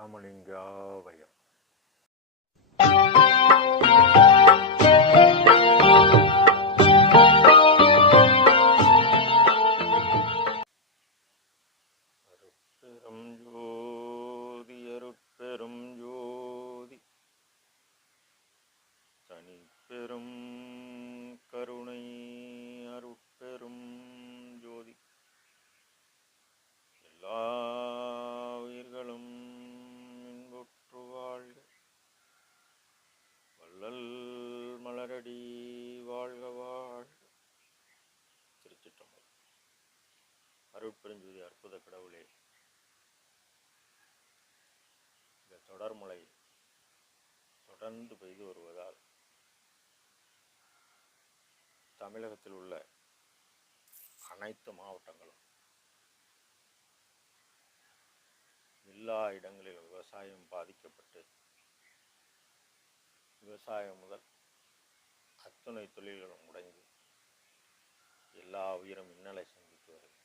ராமலிங்காவயம். அருட்பெரும் ஜோதி அருட்பெரும் ஜோதி தனிப்பெரும் கருணை அருட்பெரும் ஜோதி எல்லா உயிர்களும் இன்புற்று வாழ்க. வள்ளல் மலரடி வாழ்க வாழ்க. திருச்சிற்றம்பலம். அருட்பெருஞ்சோதி அற்புத கடவுளே, இந்த தொடர்மழை தொடர்ந்து பெய்து வருவதால் தமிழகத்தில் உள்ள அனைத்து மாவட்டங்களும் எல்லா இடங்களிலும் விவசாயம் பாதிக்கப்பட்டு விவசாயம் முதல் அத்துணை தொழில்களும் முடங்கி எல்லா உயிரும் இன்னலை சந்தித்து வருகிறது.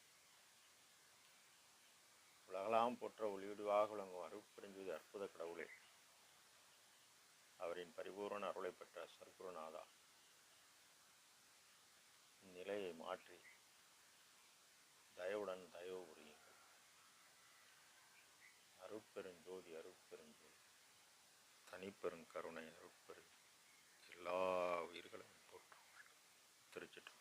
உலகலாம் போற்ற ஒளியுடிவாக விளங்கும் அருட்பெருஞ்சோதி அற்புத கடவுளே, அவரின் பரிபூரண அருளை பெற்ற சர்க்குருநாதா, இந்நிலையை மாற்றி தயவுடன் தயவு புரியுங்கள். அருட்பெருஞ்சோதி அருட்பெருஞ்சோதி தனிப்பெரும் கருணை அருட்பெரும் எல்லா உயிர்களையும் போற்றுங்கள். திருச்சிட்டு